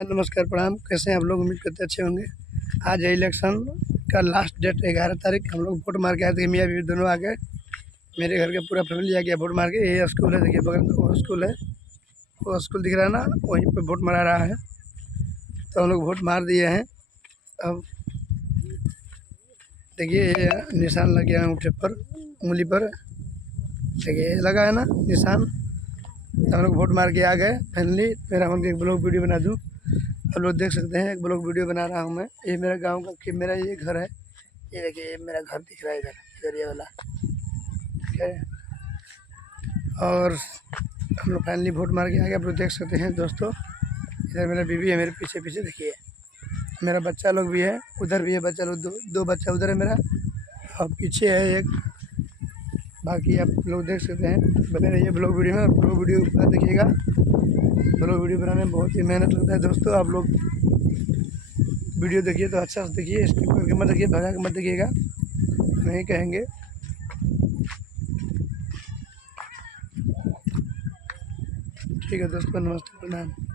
नमस्कार, प्रणाम। कैसे हैं आप लोग? उम्मीद करते अच्छे होंगे। आज है इलेक्शन का लास्ट डेट 11 तारीख। हम लोग वोट मार के आए थे, मियाँ बीवी दोनों आ गए। मेरे घर का पूरा फैमिली आ गया वोट मार के। ये स्कूल है, देखिए बगल में वो स्कूल है, वो स्कूल दिख रहा है ना, वहीं पे वोट मरा रहा है। तो हम लोग वोट मार दिए हैं। अब देखिए ये निशान लग गया अंगूठे पर, उंगली पर, देखिए लगा है ना निशान। तो हम लोग वोट मार के आ गए फाइनली। मेरा हम एक ब्लॉग वीडियो बना दूँ, आप लोग देख सकते हैं। एक ब्लॉग वीडियो बना रहा हूँ मैं। ये मेरा गांव का कि मेरा ये घर है, ये देखिए ये मेरा घर दिख रहा है इधर, इधर ये वाला, ठीक है। और हम लोग फाइनली वोट मार के आ गए, आप लोग देख सकते हैं दोस्तों। इधर मेरा बीवी है, मेरे पीछे पीछे देखिए। मेरा बच्चा लोग भी है, उधर भी है बच्चा लोग, दो बच्चा उधर है मेरा, और पीछे है एक। बाकी आप लोग देख सकते हैं। बने रहिए ब्लॉग वीडियो में, ब्लॉग वीडियो पूरा देखिएगा। ब्लॉग वीडियो बनाने में बहुत ही मेहनत लगता है दोस्तों। आप लोग वीडियो देखिए तो अच्छा से देखिए, स्किप करके मत देखिए, भगा के मत देखिएगा, नहीं कहेंगे। ठीक है दोस्तों, नमस्ते, प्रणाम।